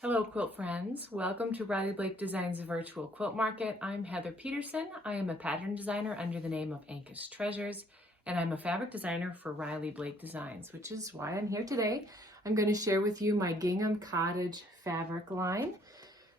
Hello quilt friends, welcome to Riley Blake Designs Virtual Quilt Market. I'm Heather Peterson. I am a pattern designer under the name of Anchus Treasures, and I'm a fabric designer for Riley Blake Designs, which is why I'm here today. I'm going to share with you my Gingham Cottage fabric line.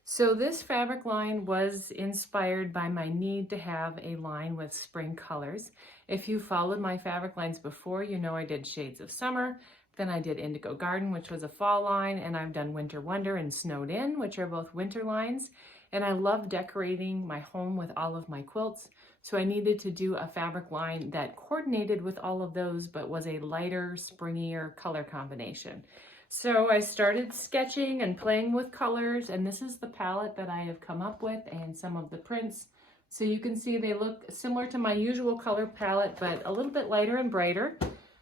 So this fabric line was inspired by my need to have a line with spring colors. If you followed my fabric lines before, you know I did Shades of Summer, then I did Indigo Garden, which was a fall line, and I've done Winter Wonder and Snowed In, which are both winter lines. And I love decorating my home with all of my quilts, so I needed to do a fabric line that coordinated with all of those, but was a lighter, springier color combination. So I started sketching and playing with colors, and this is the palette that I have come up with and some of the prints. So you can see they look similar to my usual color palette, but a little bit lighter and brighter.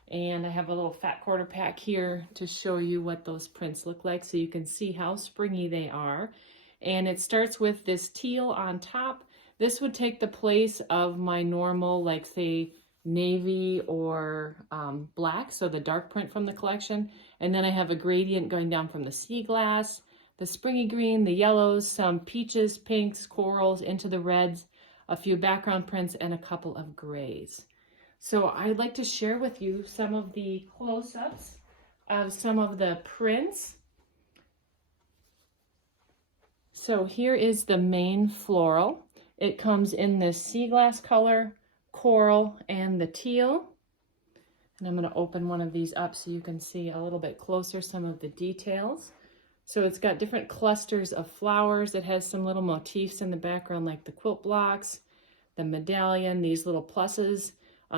And I have a little fat quarter pack here to show you what those prints look like so you can see how springy they are. And it starts with this teal on top. This would take the place of my normal, like say, navy or black, so the dark print from the collection. And then I have a gradient going down from the sea glass, the springy green, the yellows, some peaches, pinks, corals, into the reds, a few background prints, and a couple of grays. So I'd like to share with you some of the close-ups of some of the prints. So here is the main floral. It comes in this sea glass color, coral, and the teal. And I'm going to open one of these up so you can see a little bit closer some of the details. So it's got different clusters of flowers. It has some little motifs in the background like the quilt blocks, the medallion, these little pluses.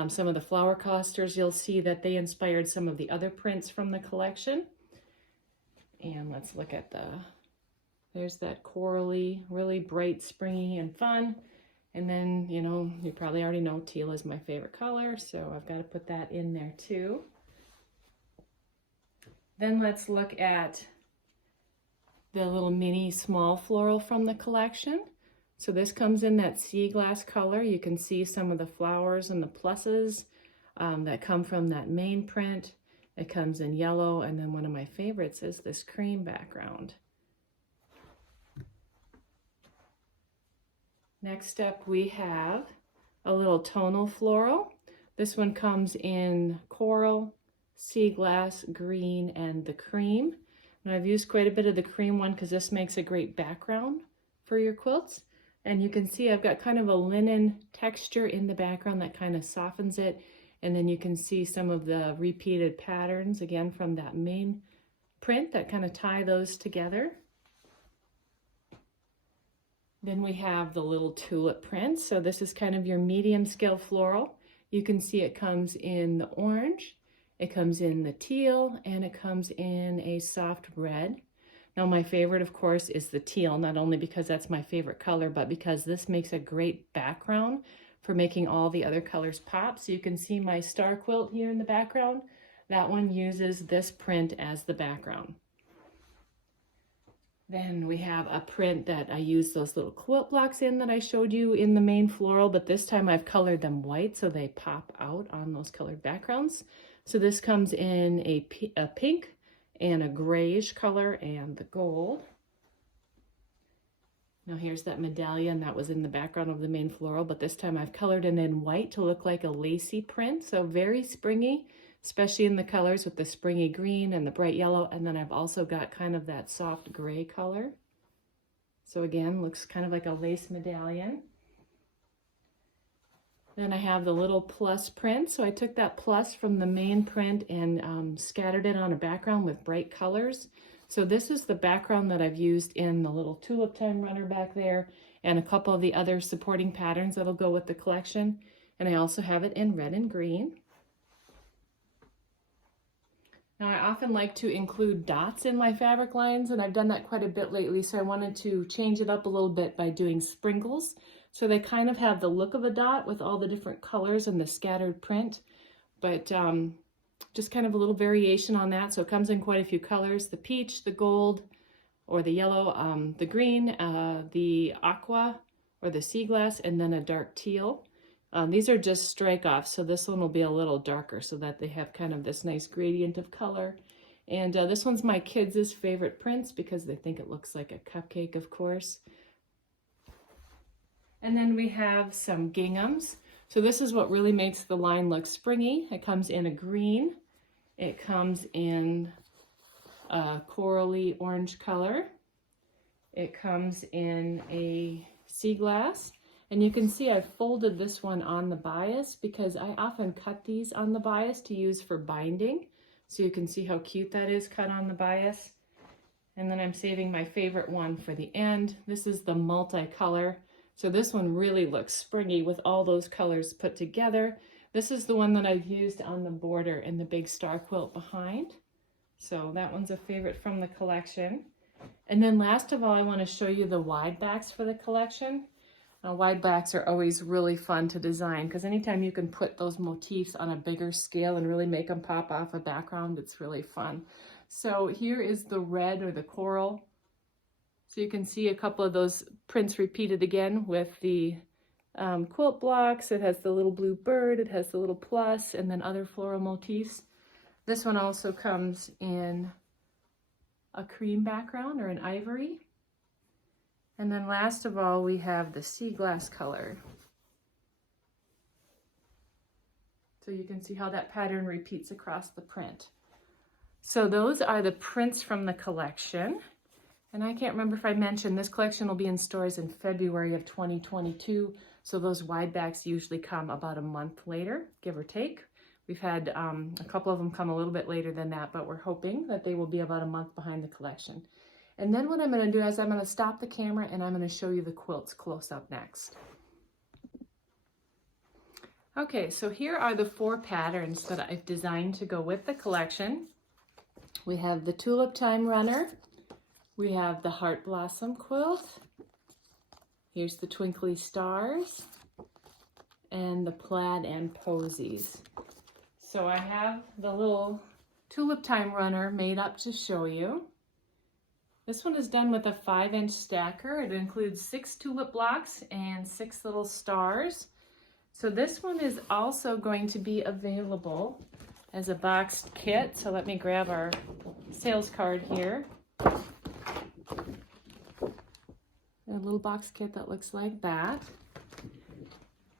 Some of the flower clusters, you'll see that they inspired some of the other prints from the collection. And let's look at there's that corally, really bright, springy, and fun. And then, you know, you probably already know teal is my favorite color, so I've got to put that in there too. Then let's look at the little mini small floral from the collection. So this comes in that sea glass color. You can see some of the flowers and the pluses that come from that main print. It comes in yellow, and then one of my favorites is this cream background. Next up we have a little tonal floral. This one comes in coral, sea glass, green, and the cream. And I've used quite a bit of the cream one because this makes a great background for your quilts. And you can see I've got kind of a linen texture in the background that kind of softens it. And then you can see some of the repeated patterns again from that main print that kind of tie those together. Then we have the little tulip print. So this is kind of your medium scale floral. You can see it comes in the orange, it comes in the teal, and it comes in a soft red. Now my favorite, of course, is the teal, not only because that's my favorite color, but because this makes a great background for making all the other colors pop. So you can see my star quilt here in the background. That one uses this print as the background. Then we have a print that I use those little quilt blocks in that I showed you in the main floral, but this time I've colored them white so they pop out on those colored backgrounds. So this comes in a pink and a grayish color and the gold. Now here's that medallion that was in the background of the main floral, but this time I've colored it in white to look like a lacy print, so very springy, especially in the colors with the springy green and the bright yellow, and then I've also got kind of that soft gray color. So again, looks kind of like a lace medallion. Then I have the little plus print. So I took that plus from the main print and scattered it on a background with bright colors. So this is the background that I've used in the little tulip time runner back there and a couple of the other supporting patterns that'll go with the collection. And I also have it in red and green. Now I often like to include dots in my fabric lines, and I've done that quite a bit lately, so I wanted to change it up a little bit by doing sprinkles. So they kind of have the look of a dot with all the different colors and the scattered print, but just kind of a little variation on that. So it comes in quite a few colors: the peach, the gold, or the yellow, the green, the aqua, or the sea glass, and then a dark teal. These are just strike offs, so this one will be a little darker so that they have kind of this nice gradient of color. And this one's my kids' favorite prints because they think it looks like a cupcake, of course. And then we have some ginghams. So this is what really makes the line look springy. It comes in a green. It comes in a corally orange color. It comes in a sea glass. And you can see I've folded this one on the bias because I often cut these on the bias to use for binding. So you can see how cute that is cut on the bias. And then I'm saving my favorite one for the end. This is the multicolor. So this one really looks springy with all those colors put together. This is the one that I've used on the border and the big star quilt behind. So that one's a favorite from the collection. And then last of all, I want to show you the wide backs for the collection. Wide backs are always really fun to design because anytime you can put those motifs on a bigger scale and really make them pop off a background, it's really fun. So here is the red or the coral. So you can see a couple of those prints repeated again with the quilt blocks. It has the little blue bird, it has the little plus, and then other floral motifs. This one also comes in a cream background or an ivory. And then last of all, we have the sea glass color. So you can see how that pattern repeats across the print. So those are the prints from the collection. And I can't remember if I mentioned this collection will be in stores in February of 2022. So those wide backs usually come about a month later, give or take. We've had a couple of them come a little bit later than that, but we're hoping that they will be about a month behind the collection. And then what I'm going to do is I'm going to stop the camera and I'm going to show you the quilts close up next. Okay, so here are the 4 patterns that I've designed to go with the collection. We have the Tulip Time Runner. We have the Heart Blossom quilt. Here's the Twinkly Stars and the Plaid and Posies. So I have the little Tulip Time Runner made up to show you. This one is done with a 5-inch stacker. It includes 6 tulip blocks and 6 little stars. So this one is also going to be available as a boxed kit. So let me grab our sales card here. A little box kit that looks like that.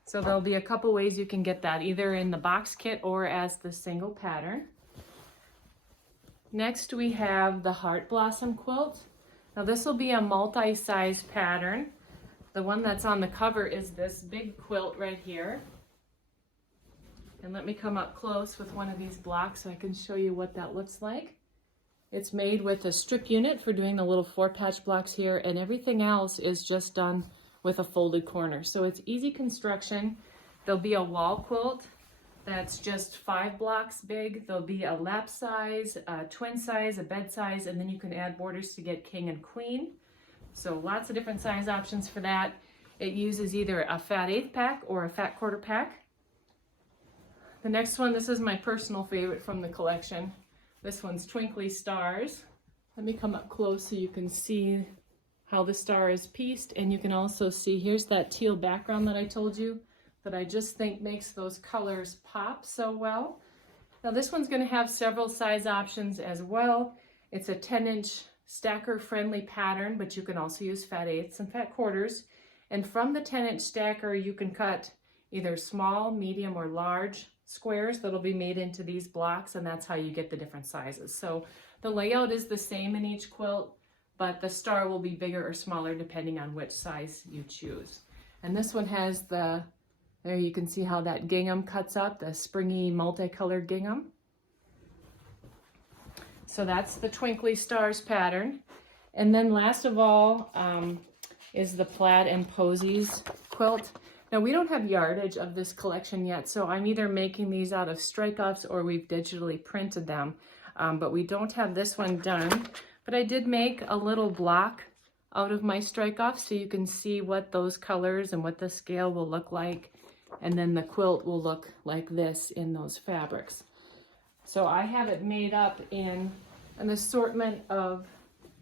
So there'll be a couple ways you can get that, either in the box kit or as the single pattern. Next we have the Heart Blossom quilt. Now this will be a multi-size pattern. The one that's on the cover is this big quilt right here. And let me come up close with one of these blocks so I can show you what that looks like. It's made with a strip unit for doing the little 4-patch blocks here, and everything else is just done with a folded corner. So it's easy construction. There'll be a wall quilt that's just 5 blocks big. There'll be a lap size, a twin size, a bed size, and then you can add borders to get king and queen. So lots of different size options for that. It uses either a fat 1/8 pack or a fat 1/4 pack. The next one, this is my personal favorite from the collection. This one's Twinkly Stars. Let me come up close so you can see how the star is pieced, and you can also see here's that teal background that I told you that I just think makes those colors pop so well. Now this one's going to have several size options as well. It's a 10-inch stacker friendly pattern, but you can also use fat 1/8 and fat 1/4. And from the 10-inch stacker you can cut either small, medium, or large squares that'll be made into these blocks, and that's how you get the different sizes. So the layout is the same in each quilt, but the star will be bigger or smaller depending on which size you choose. And this one has the, there you can see how that gingham cuts up, the springy multicolored gingham. So that's the Twinkly Stars pattern. And then last of all is the Plaid and Posies quilt. Now we don't have yardage of this collection yet, so I'm either making these out of strike-offs or we've digitally printed them, but we don't have this one done. But I did make a little block out of my strike-offs so you can see what those colors and what the scale will look like, and then the quilt will look like this in those fabrics. So I have it made up in an assortment of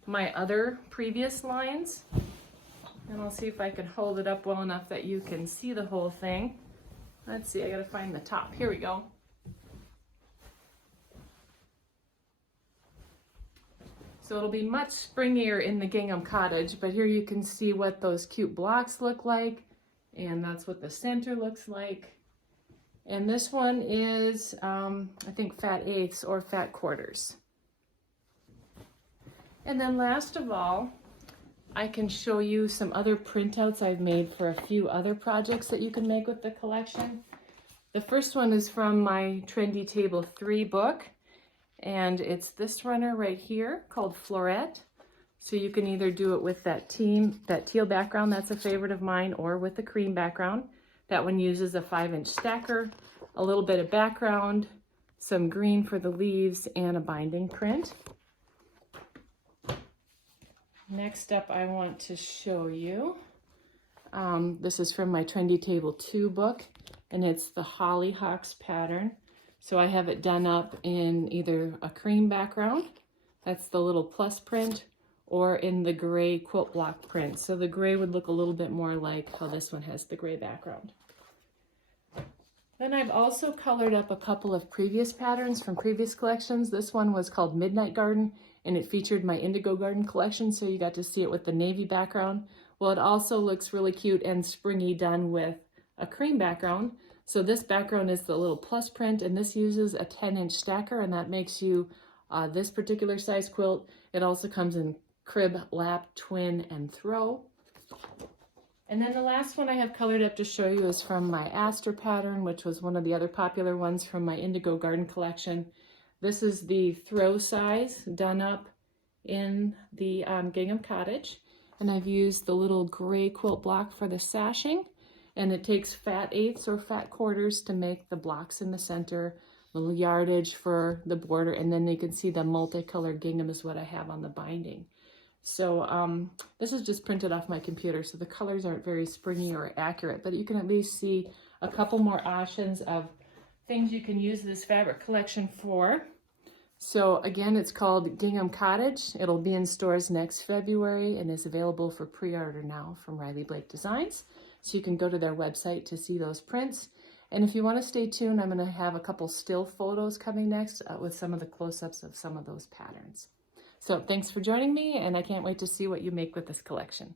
my other previous lines. And I'll see if I can hold it up well enough that you can see the whole thing. Let's see, I gotta find the top. Here we go. So it'll be much springier in the Gingham Cottage, but here you can see what those cute blocks look like, and that's what the center looks like. And this one is, I think, fat eighths or fat quarters. And then last of all, I can show you some other printouts I've made for a few other projects that you can make with the collection. The first one is from my Trendy Table 3 book, and it's this runner right here called Florette. So you can either do it with that teal background, that's a favorite of mine, or with the cream background. That one uses a 5-inch stacker, a little bit of background, some green for the leaves, and a binding print. Next up, I want to show you, this is from my Trendy Table 2 book, and it's the Hollyhocks pattern. So I have it done up in either a cream background, that's the little plus print, or in the gray quilt block print. So the gray would look a little bit more like how this one has the gray background. Then I've also colored up a couple of previous patterns from previous collections. This one was called Midnight Garden, and it featured my Indigo Garden collection, so you got to see it with the navy background. Well, it also looks really cute and springy done with a cream background. So this background is the little plus print, and this uses a 10-inch stacker, and that makes you this particular size quilt. It also comes in crib, lap, twin, and throw. And then the last one I have colored up to show you is from my Aster pattern, which was one of the other popular ones from my Indigo Garden collection. This is the throw size done up in the Gingham Cottage. And I've used the little gray quilt block for the sashing. And it takes fat eighths or fat quarters to make the blocks in the center, little yardage for the border, and then you can see the multicolored gingham is what I have on the binding. So this is just printed off my computer, so the colors aren't very springy or accurate, but you can at least see a couple more options of things you can use this fabric collection for. So again, it's called Gingham Cottage. It'll be in stores next February and is available for pre-order now from Riley Blake Designs. So you can go to their website to see those prints. And if you want to stay tuned, I'm going to have a couple still photos coming next with some of the close-ups of some of those patterns. So thanks for joining me, and I can't wait to see what you make with this collection.